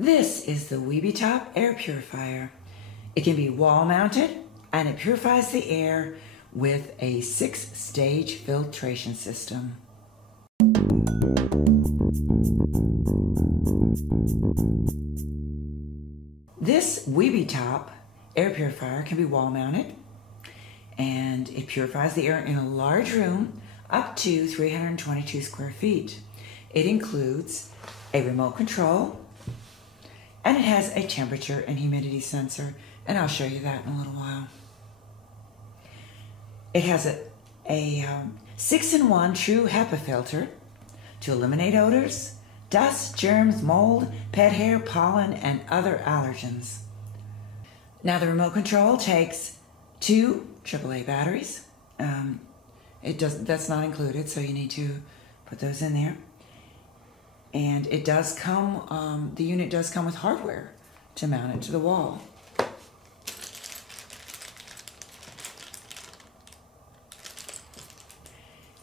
This is the Webetop air purifier. It can be wall mounted and it purifies the air with a 6-stage filtration system. This Webetop air purifier can be wall mounted and it purifies the air in a large room up to 322 square feet. It includes a remote control and it has a temperature and humidity sensor, and I'll show you that in a little while. It has a 6-in-1 true HEPA filter to eliminate odors, dust, germs, mold, pet hair, pollen, and other allergens. Now the remote control takes 2 AAA batteries. That's not included, so you need to put those in there. And it does come, the unit does come with hardware to mount it to the wall.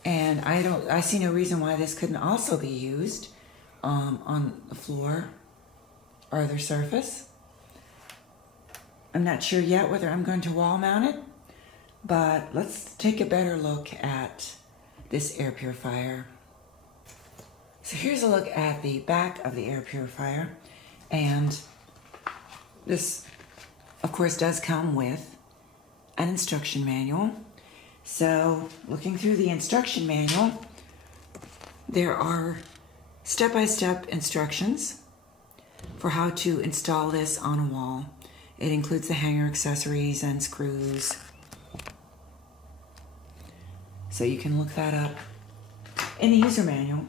And I see no reason why this couldn't also be used on the floor or other surface. I'm not sure yet whether I'm going to wall mount it, but let's take a better look at this air purifier. So here's a look at the back of the air purifier, and this of course does come with an instruction manual. So looking through the instruction manual, there are step-by-step instructions for how to install this on a wall. It includes the hanger accessories and screws. So you can look that up in the user manual.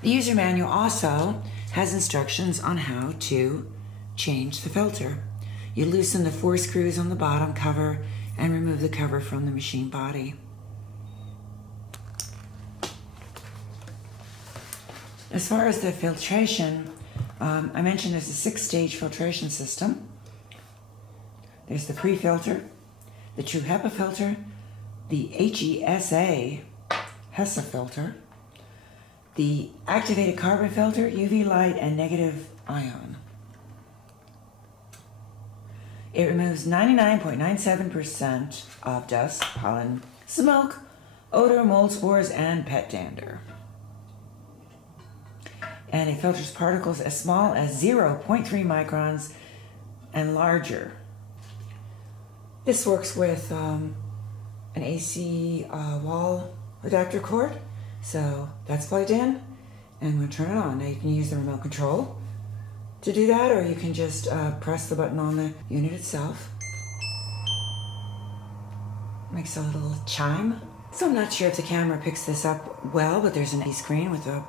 The user manual also has instructions on how to change the filter. You loosen the 4 screws on the bottom cover and remove the cover from the machine body. As far as the filtration, I mentioned there's a 6-stage filtration system. There's the pre-filter, the true HEPA filter, the HESA filter, the activated carbon filter, UV light, and negative ion. It removes 99.97% of dust, pollen, smoke, odor, mold spores, and pet dander. And it filters particles as small as 0.3 microns and larger. This works with an AC wall adapter cord. So that's plugged in, and we'll turn it on. Now you can use the remote control to do that, or you can just press the button on the unit itself. Makes a little chime. So I'm not sure if the camera picks this up well, but there's an LED screen with a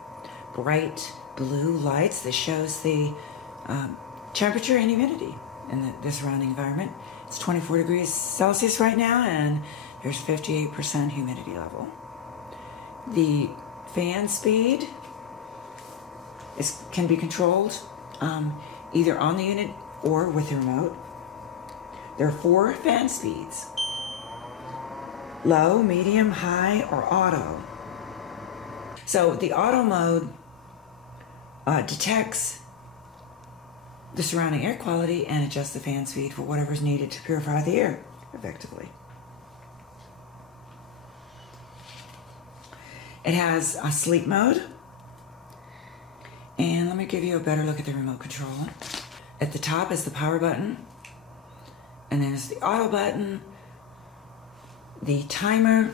bright blue lights that shows the temperature and humidity in the surrounding environment. It's 24 degrees Celsius right now, and there's 58% humidity level. The fan speed can be controlled either on the unit or with the remote. There are 4 fan speeds: low, medium, high, or auto. So the auto mode detects the surrounding air quality and adjusts the fan speed for whatever's needed to purify the air effectively. It has a sleep mode, and let me give you a better look at the remote control. At the top is the power button, and there's the auto button, the timer,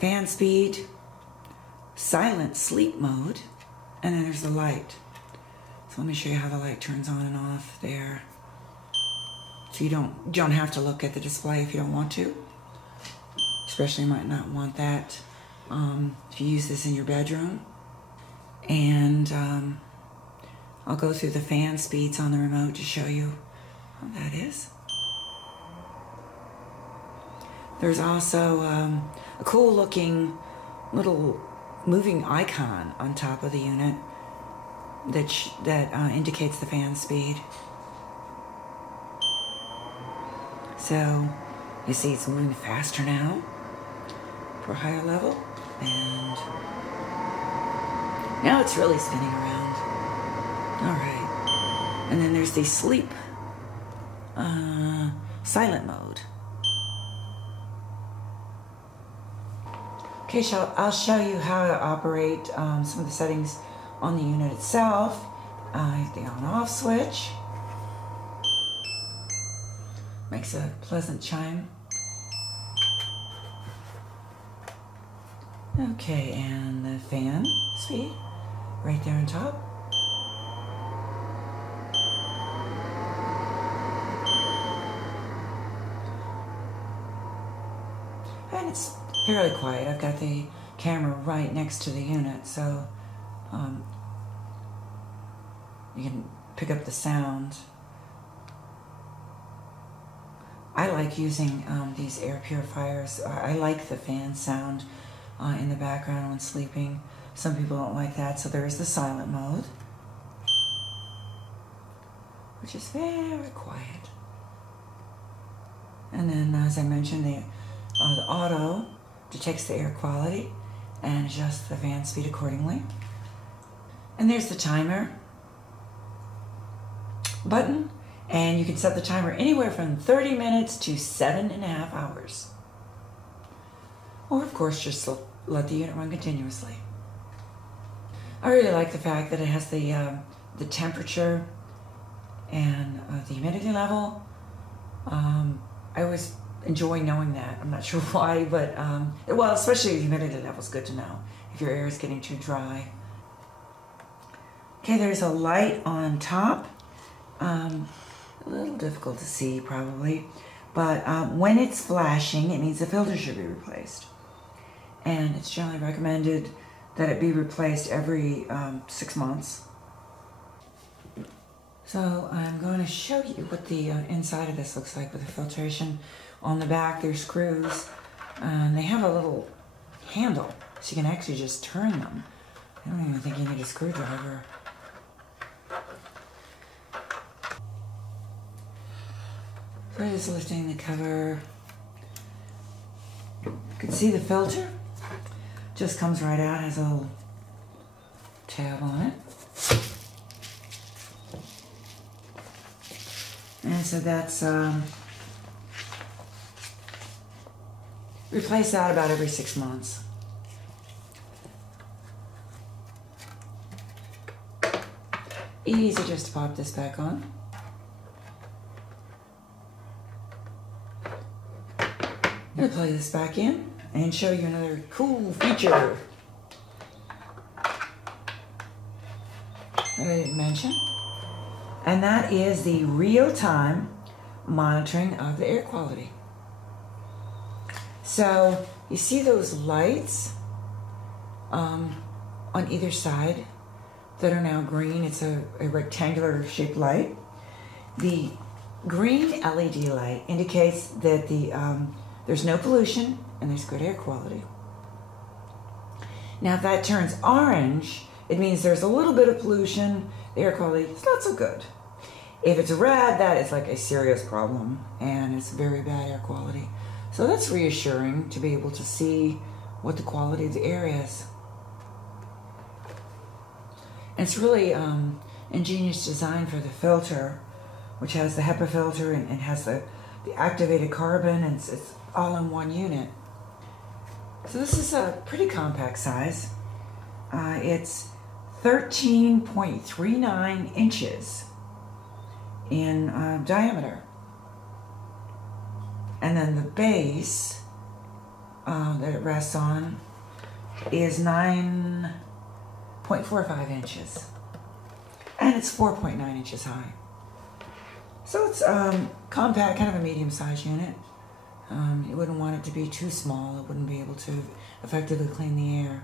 fan speed, silent sleep mode, and then there's the light. So let me show you how the light turns on and off there. So you don't have to look at the display if you don't want to. Especially you might not want that if you use this in your bedroom. And I'll go through the fan speeds on the remote to show you how that is. There's also a cool looking little moving icon on top of the unit that indicates the fan speed. So you see it's moving faster now for a higher level, and now it's really spinning around. All right. And then there's the sleep silent mode. Okay, so I'll show you how to operate some of the settings on the unit itself. The on-off switch makes a pleasant chime. Okay, and the fan speed right there on top. And it's fairly quiet. I've got the camera right next to the unit, so you can pick up the sound. I like using these air purifiers. I like the fan sound in the background when sleeping. Some people don't like that, so there is the silent mode, which is very quiet. And then, as I mentioned, the auto detects the air quality and adjusts the fan speed accordingly. And there's the timer button, and you can set the timer anywhere from 30 minutes to 7.5 hours. Or, of course, just let the unit run continuously. I really like the fact that it has the temperature and the humidity level. I always enjoy knowing that. I'm not sure why, but well, especially the humidity level is good to know if your air is getting too dry. Okay, there's a light on top. A little difficult to see probably, but when it's flashing, it means the filter should be replaced. And it's generally recommended that it be replaced every 6 months. So I'm going to show you what the inside of this looks like with the filtration. On the back there's screws, and they have a little handle, so you can actually just turn them. I don't even think you need a screwdriver. So I'm just lifting the cover. You can see the filter just comes right out, has a little tab on it. And so that's replace that about every 6 months. Easy just to pop this back on. I'm going to plug this back in and show you another cool feature that I didn't mention. And that is the real-time monitoring of the air quality. So you see those lights on either side that are now green. It's a rectangular shaped light. The green LED light indicates that there's no pollution and there's good air quality. Now if that turns orange, it means there's a little bit of pollution, the air quality is not so good. If it's red, that is like a serious problem and it's very bad air quality. So that's reassuring to be able to see what the quality of the air is. And it's really ingenious design for the filter, which has the HEPA filter and has the activated carbon, and it's all in one unit. So this is a pretty compact size. It's 13.39 inches in diameter. And then the base that it rests on is 9.45 inches. And it's 4.9 inches high. So it's compact, kind of a medium-sized unit. You wouldn't want it to be too small. It wouldn't be able to effectively clean the air.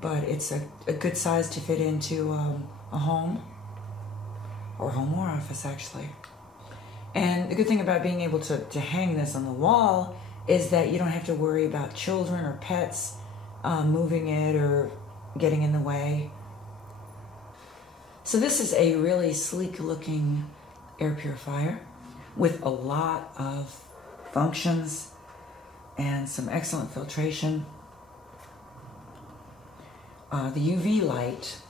But it's a good size to fit into a home, or office actually. And the good thing about being able to hang this on the wall is that you don't have to worry about children or pets moving it or getting in the way. So this is a really sleek looking air purifier with a lot of functions and some excellent filtration. The UV light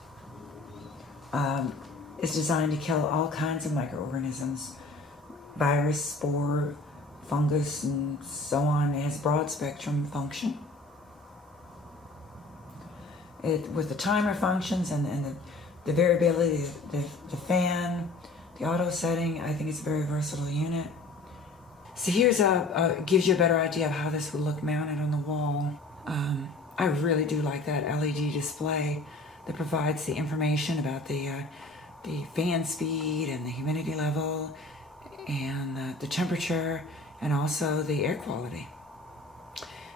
is designed to kill all kinds of microorganisms, virus, spore, fungus, and so on. It has broad spectrum function. With the timer functions and the variability, the fan, the auto setting, I think it's a very versatile unit. So here's gives you a better idea of how this would look mounted on the wall. I really do like that LED display that provides the information about the fan speed and the humidity level and the temperature and also the air quality.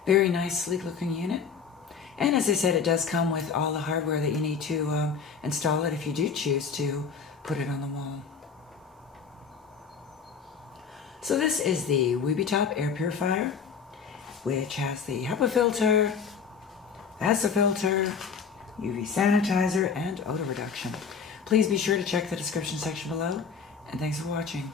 Very nice, sleek looking unit. And as I said, it does come with all the hardware that you need to install it if you do choose to put it on the wall. So this is the Webetop air purifier, which has the HEPA filter, HESA filter, UV sanitizer, and odor reduction. Please be sure to check the description section below, and thanks for watching.